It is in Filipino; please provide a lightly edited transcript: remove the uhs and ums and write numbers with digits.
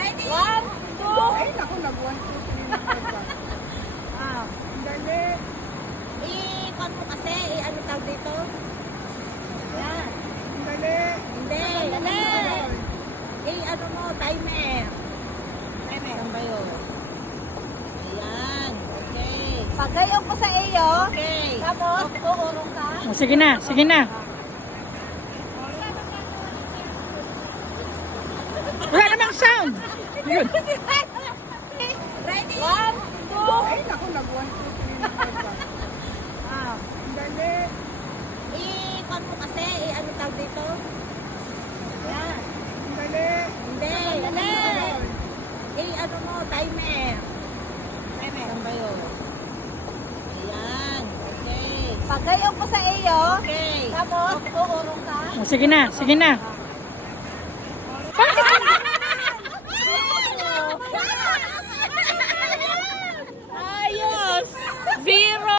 Ready? 1, 2. Ay, naku, nag-1, 2, 3 na ba? Ah. Ang dali. I-con mo kasi, ano tawag dito? Yan. Ang dali. Hindi, hindi. Ano mo, timer. Timer. Saan ba yun? Ayan, okay. Pagayon ko sa iyo. Okay. Tapos, uurong ka. Oh, sige na, sige na. Wala namang sound. Yun. Ready? 1, 2. Ay, naku, nag-1, 2, 3 na ba? Ah. Ang dali. I-con mo kasi, ano tawag dito? Yan. Ang dali. Hindi, hindi. Ano mo, timer. Timer. Saan ba yun? Ayan, okay. Pagayon ko sa iyo. Okay. Tapos, uurong ka. Oh, sige na, sige na.